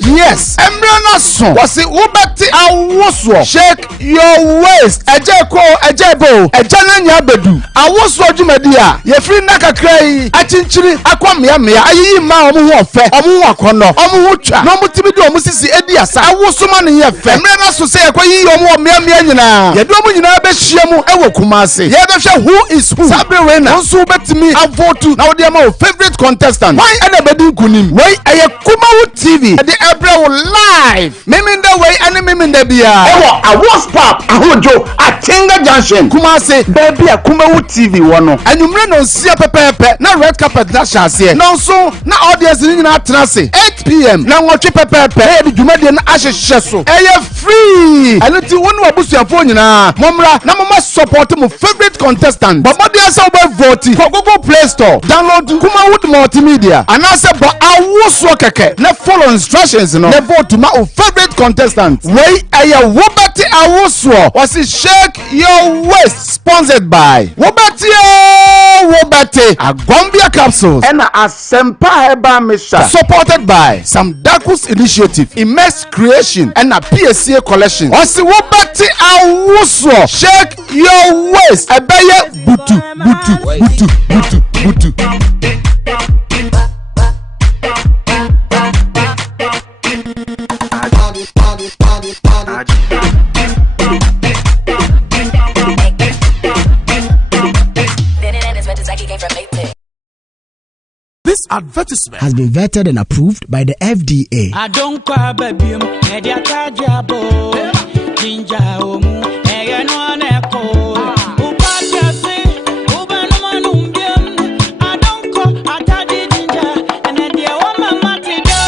Yes, Emrana son. Was it Ubati Awoswo? Shake your waist. Ejeko, ejebo, ejananya bedu. Awoswo jumedia. Ye free naka cray. Achinchiri akwamia mia. Ayi ma omu ofe. Omu wakono. Omu ucha. No mutimidu omu sisi ediasa. Awoswo mani ye fe. Emrana son say ekwe yi omu omia mia nyina. Ye do omu nyina be shiemu ewo Kumasi. Ye do she who is who. Sabre wena. Onsu betimi avotu. Na odi ama favorite contestant. Why anybody kunim? Why aye Kumawood TV. The April live. Miminde way and miminde bia. Ewo a WhatsApp ahojo Atenga Junction. Kumasi baby a Kumawood TV wono. Anumre no sia pepepe na red carpet na chance. No so na audience ni na atrase 8 p.m. na nwotwe pepepe. E de dwumade na ahyehye so. Eye free. Anu ti wonu abusuafo nyina. Momra na mama support mo favorite contestant. Bobodi asa oba vote for Google Play Store. Download Kumawood Multimedia. And I said, but I was keke. Na follow instructions, no. Ne vote to my favorite contestant. Wait, I Wobati Awoswo. Was it Shake Your Waist? Sponsored by Wobati Agombia Capsules. And a Sempa Heba Misha. Supported by some Dakus Initiative, Immense Creation, and a PSA collection. Was it Wobati Awoswo? Shake Your Waist. Ebeye Butu. This advertisement has been vetted and approved by the FDA. I don't cry, baby. Media tajabo. Ginger omu. Eye no aneko. Upatia se. Ubanumanumbiam. I don't call. Atadi ginger. And then the woman matido.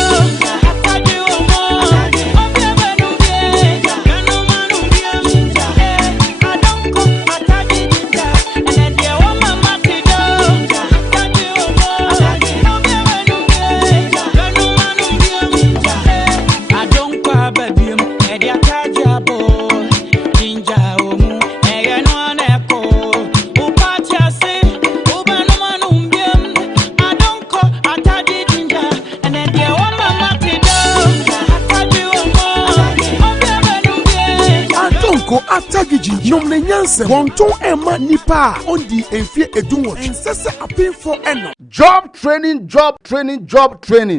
Atadi omo. Obiabanumbiam. Ganumanumbiam. I don't call. Atadi ginger. And then the woman matido. Atadi omo. I don't cry, baby. Media tajabo. Ginger omu. Eye no aneko. Upatia se. Ubanumanumbiam. I don't call. Atadi ginger. And then the woman matido. Atadi omo. Obiabanumbiam. Adonko atagiji nomne nyanse wonton ema nipa ondi enfie edunwo ensese apinfo eno. job training.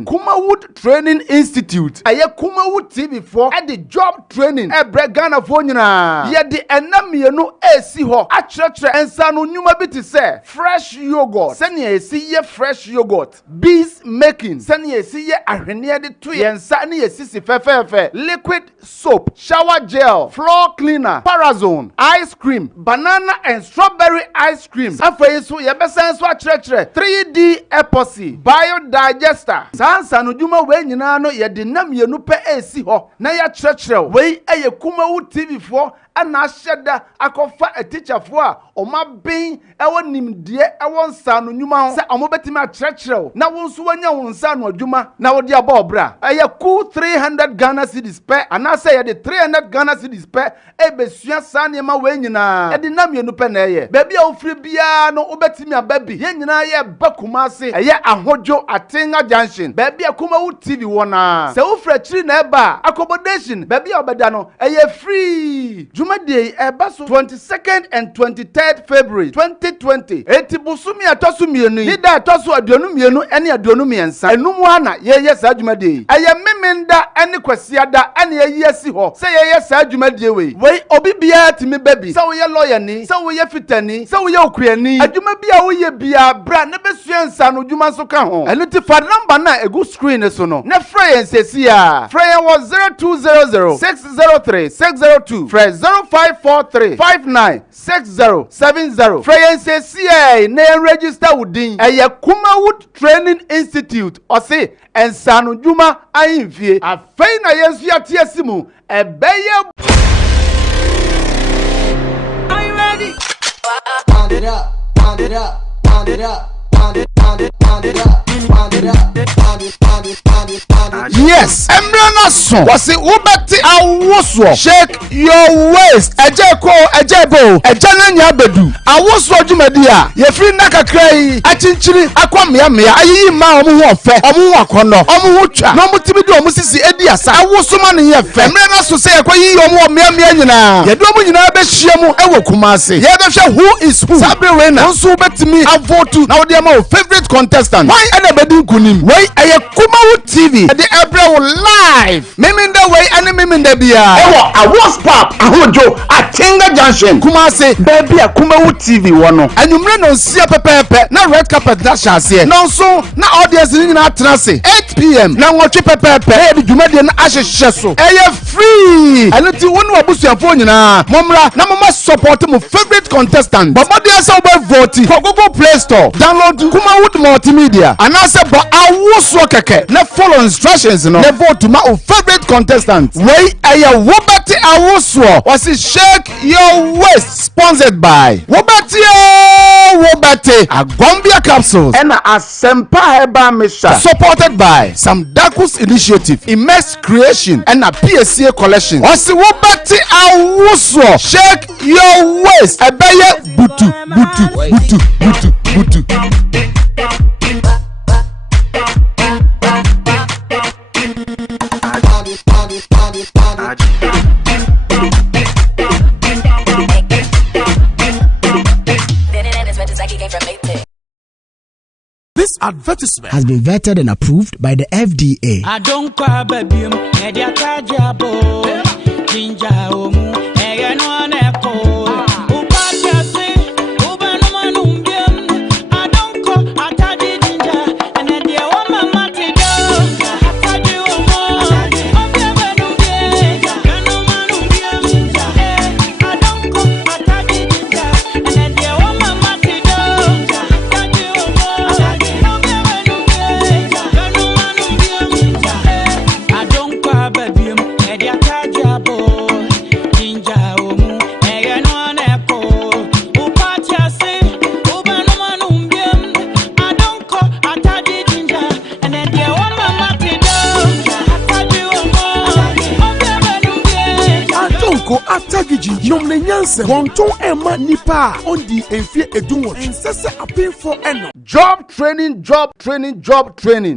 Kumawood Training Institute. Aye Kumawood TV for at the job training. Ghana for nyina. Ye the enamienu esi ho. Achretre ensa no nyuma bi te say fresh yogurt. Sani esi ye fresh yogurt. Bees making. Sani esi ye ahwene de to ye ensa ne esi si fefefe. Liquid soap, shower gel, floor cleaner, parazone, ice cream, banana and strawberry ice cream. Afei so ye besen so achretre 3D epoxy, biodigester. Sansa no dwuma we nyina no ye de namienu pe esi ho. Na ya chretre we eye Kumawood TV for ana ahyeda akofa a teacher for oma ben ewo nimdie ewo nsa no nyuma se omo betimi achretre na wonso wanya wonsa no adwuma na wo de aba obra eye cool 300 Ghana cedis pe ana se ye de 300 Ghana cedis pe e besua sa ne ma we nyina e de namienu pe na eye baby a ofri bia no obetimi ababi ye nyina ye bakuma ase eye ahojo Atenga Junction baby a Kumawood TV wona se ofra chiri na eba accommodation baby a obeda no eye free Jumadi Ebaso 22nd and 23rd February 2020. Etibusumi atosu mienu. Nida atosu aduonu mienu eni aduonu miensa. Enumu ana ye sa Jumadi. Eye memenda eni kwesiada eni ye si ho. Se ye sa Jumadi we. We obi bia timi baby. Sa wo ye lawyer ni, sa wo ye fitani, sa wo ye okuani. Adwuma bia wo ye bia bra ne besua nsa no dwuma so ka ho. Enu ti fa number na egu screen so no. Ne frey ensesi a. Frey was 0200 603 602. Frey 0543-596070. Freyense CA na register within a Kumawood Training Institute or say and Sanu Juma Ainfie a faina yesu tiasimu a beye. Are you ready? Pound it up, pound it up, pound it up. Yes, Emrana son. Was it Ubati Awoswo? Shake your waist. Ejeko, ejebo, ejananya bedu. Awoswo jumedia. Ye free naka cray. Achinchiri, akwamia mia. Ayi ma omu ofe. Omu wakono. Omu ucha. No mutimidu omusisi ediasa. Awoswo mani ye fe. Emrana so say kwa yi omu mia nyina. Ye do omu nyina be hyiemu ewo Kumasi. Ye be hwe who is who. Sabre wena. Onso betimi avotu. Na odi ama favorite contestant. Why anybody kunim? Why aye Kumawood TV? The April live. Meminda way and meminda bia. Ewo awos pap ahojo Atenga Junction. Kumasi baby a Kumawood TV wono. Anumre no sia pepepe na red carpet na chance. No so na audience ni na trance 8 p.m. na nwotwe pepepe. E di dwumade na ahyehye so. Eye free. Anoti wonu abusuafo nyina. Momra na mama support mo favorite contestant. Bobodi asa oba vote for Google Play Store. Download Kumawood Multimedia. And I said, but I was keke. Ne follow instructions, no. Ne vote to my favorite contestant. Way aya Wobati Awoswo. Was it Shake Your Waist? Sponsored by Wobati Agombia Capsules. And a Sempa Heba Misha. Supported by Sam Dakus Initiative, Immense Creation, and a PSCA Collection. Was it Wobati Awoswo? Shake Your Waist. Ebeye butu. This advertisement has been vetted and approved by the FDA. I don't cry, baby. Media tajabo. Ginger, omu. Ega no aneko. Upatia se. Ubanu manumbiam. I don't call. Atadi ginger. And then the woman matido. Atadi omo. Obia manumbiam. Kanu manumbiam. I don't call. Atadi ginger. And then the woman matido. Atadi omo. Obia manumbiam. Kanu manumbiam. I don't cry, baby. Media tajabo. Adonko atagiji nomne nyanse wonton ema nipa ondi enfie edunwo ensese apinfo eno. Job training.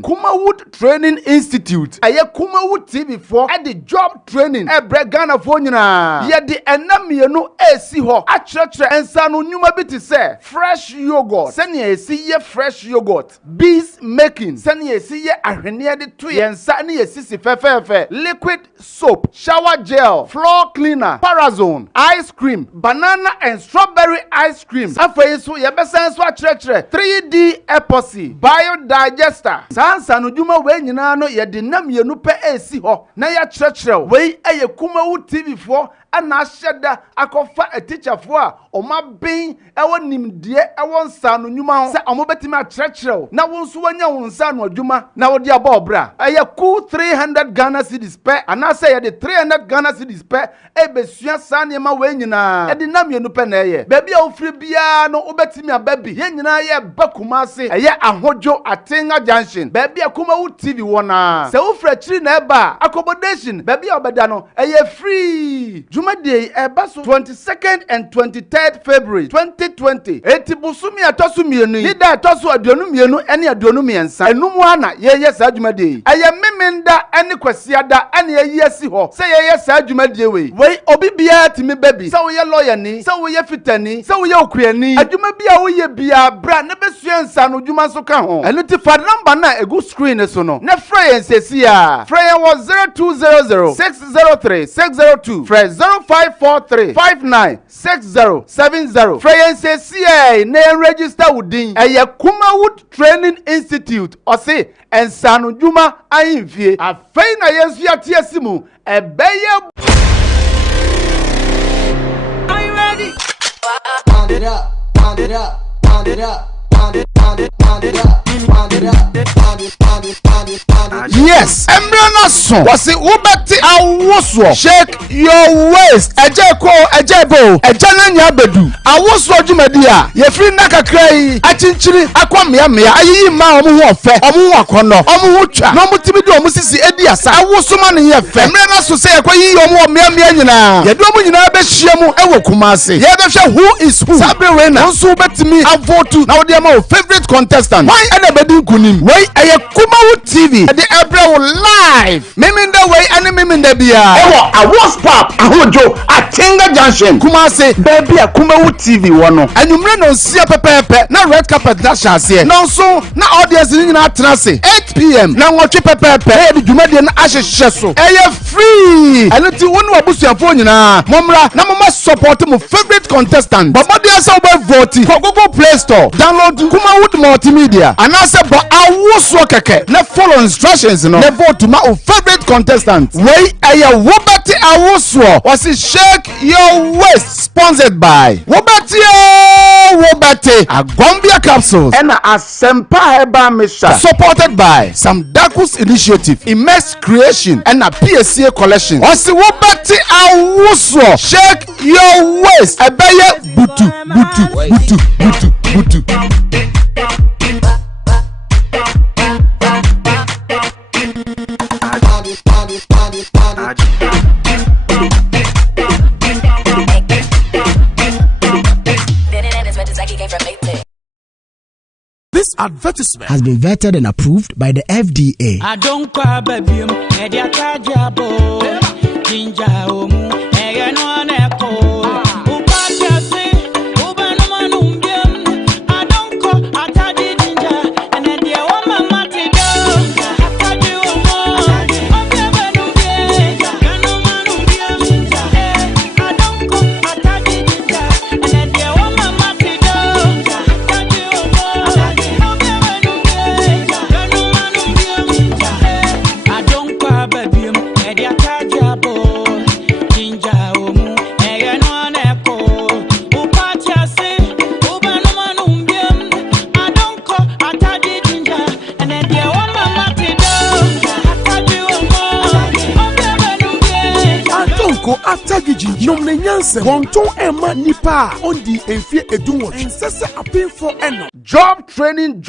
Kumawood Training Institute. Aye Kumawood TV for at the job training. Ghana for nyina. Ye the enamienu esi ho. Acheche ensanu nyuma biti se fresh yogurt. Sani esi ye fresh yogurt. Bees making. Sani esi ye ahwene de to ye nsani esi si fefefe. Liquid soap, shower gel, floor cleaner, parazone, ice cream, banana and strawberry ice cream. Afei so ye besen so acheche 3D epoxy, biodigester. Sansa no dwuma we nyina no ye de namienu pe esi ho. Na ya acheche we eye Kumawood TV for ana ahyeda akofa a teacher for a oma ben ewo nimdie ewo nsa no nyuma ho se omo betimi akyerɛkyerɛw na wo nso wanya wo nsa no adwuma na wo de aba obra eye ku 300 Ghana cedis pe ana se ye de 300 Ghana cedis pe e besua sa nema we nyina e de namienu pe na eye ba bia wo firi bia no wo betimi ababi ye nyina ye bakuma ase eye ahodwo Atenga junction ba bia Kumawood TV wona se wo firi chiri na eba accommodation ba bia obeda no eye free Day Ebaso 22nd and 23rd February 2020. Etibusumi atosumienu. Nida atosu aduonumienu eni aduonumiensa. Enumu ana ye sa adwumade. Aye memenda eni kwasiada eni yesi ho. Se ye sa adwumade we. We obi bia timi baby. Se wo ye lawyer ni, se wo ye fitani, se wo ye okuani. Adwuma bia wo ye bia bra na besua nsa no dwuma so ka ho. Enu ti fa number na egu screen so no. Na frɛ yen sesi a. Frɛ yen was 0200 603 602. Frɛ 0543-596070. Freyense CA name register within a Kumawood Training Institute or say and Sanu Juma Ainfie a faina yesia tiasimu a beye. Are you ready? Pound it up, pound it up, pound it up. Yes, Embrana son was it Ubati Awoswo. Shake your waist. Ejeko, ejebo, ejananya bedu. Awoswo jumedia. Ye free naka cray. Achinchiri, akwamia mea. Ayi ma omu wafe. Omu wakono. Omu ucha. No mutibidu omusisi edi asa. Awosu mani ye fe. Embrana so say kwa yi omu mea nyina. Ye do omu nyina be shiemu ewo kumase. Ye be sha who is who. Sabi wena. Onsu betimi avotu. Na odi ama favorite contestant. Why anybody kunim? Why aye Kumawood TV. The April live. Memenda way and memenda bia. Ewo a WhatsApp ahojo Atenga junction. Kumase baby a Kumawood TV wono. Anumre no sia pepepe na red carpet na chance. No so na audience ni na trance 8 p.m. na nwotwe pepepe e de dwumade na ahyehye so. Eye free. Eno ti wonu abusuafo nyina. Momra na mama support mo favorite contestant. Babode asa oba vote for Google Play Store. Download Kumawood multimedia. And I said but Awoswo keke na follow instructions no. Na vote my favorite contestant. Wey aya Wobati Awoswo was shake your waist sponsored by Wobati Agombia capsules and Asempa Heba Misha supported by some Dakus Initiative, Immense Creation and a PSCA collection. Was Wobati Awoswo shake your waist. Ebeye butu. This advertisement has been vetted and approved by the FDA. I don't cry, baby. Ginger, after giji nom ne nyanse wonton ema nipa on di enfie edunwo ensese apin for eno job training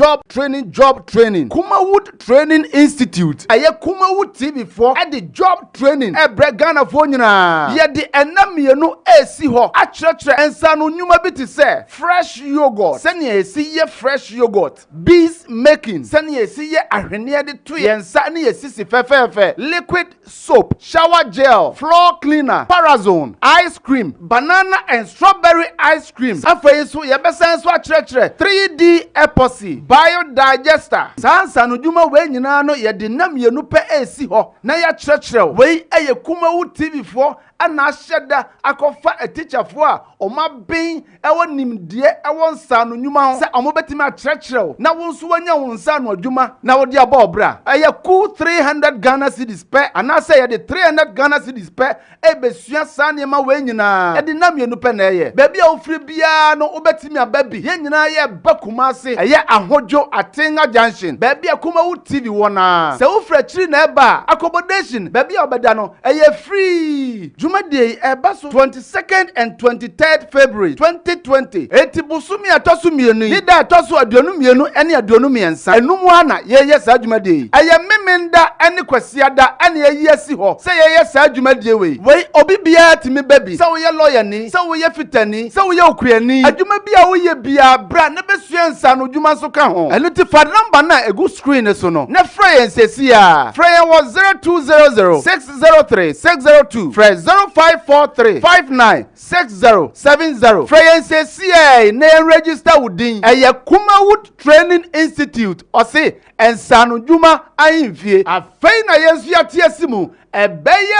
Kumawood Training Institute aye Kumawood TV4 at the job training Ghana for nyina ye de enamienu esi ho a church ensa no nyuma bi te say fresh yogurt sene esi ye fresh yogurt bees making sene esi ye ahwene de to ye nsa ne esi si fefefe liquid soap shower gel floor cleaner parazone ice cream banana and strawberry ice cream afei so ye besen so a church 3D epoxy biodigester sansa no nyuma we nyina no ye de namienu pe esi ho na ya church we eye Kumawood TV4 ana ahyeda akofa a teacher fo a oma ben ewo nimdie ewo nsa no nyuma se omo betimi a church na wonso wanya wonsa no adwuma na wo de aba obra eye ku 300 Ghana cedis pe ana se ye de 300 Ghana cedis pe e besua sa ne ma we nyina e de namienu pe na eye baabi a ofri bia no obetimi ababi ye nyina ye bakuma ase eye ahojo Atenga Junction baabi a Kumawood TV wona se ofra chiri na eba accommodation baabi a obeda no eye free Jumade ebaso 22nd and 23rd February 2020 etibusumi atosu mienu nida atosu aduonu mienu ene aduonu miensa enumu ana ye sa jumade eye memenda ene kwasiada ene ye asi ho se ye sa jumade we obibia timi baby se wo ye lawyer ni se wo ye fitani se wo ye okuani adwuma bia wo ye bia bra ne besua nsa no dwuma so ka ho eno ti fa number na egu screen so no ne frey ensesi a frey was 0200 603 602 frey 0543596070 Frey CA na register within eye Kumawood Training Institute or say ensanu juma ahimfie afei na yesu atiasimu ebeye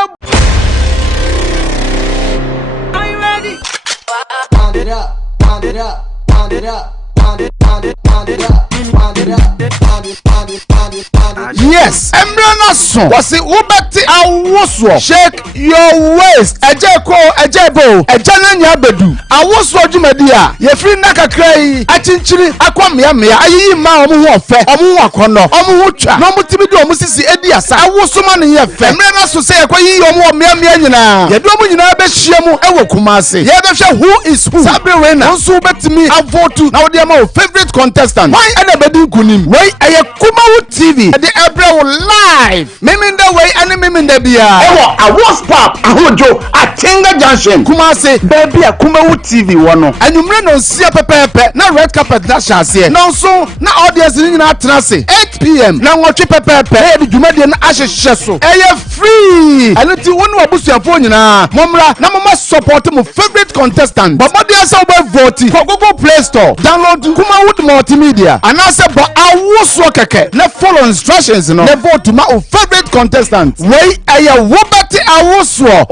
Are you ready? Pound it up, pound it up, pound it up, pound it, pound it, pound it up, pound it up, pound it, pound it, pound it, pound it. yes emrana so was it ubati awoswo shake your waist ejeko ejebo ejananya bedu awoswo dwumadi a ye free nakakrai achinchiri akwamia mia ayiyi ma omu ho ofe omu ho akono omu ho twa no mutimi de omu sisi edi asa awosoma ne ye fe emrana so say ekwayi omu mia nyina ye do omu nyina be hyiamu ewo kumase ye be hwe who is who sabrina nso betimi avotu na wode ma favorite contestant why ena bedi kunim wey eye Kumawood TV the April live memenda way and memenda bia ewo awos pap ahojo Atenga Junction Kumase baby a Kumawood TV wono anumre no sia pepepe na red carpet na chance no so na audience ni na atrase 8 p.m. na nwotwe pepepe e de dwumade na ahyehye so eye free anoti wonu abusuafo nyina momra na mama support mo favorite contestant babodi asa oba vote for Google Play Store download Kumawood multimedia and asa bo awoswo keke na follow instructions no. Never to my favorite contestant. Way I wobati awoswo.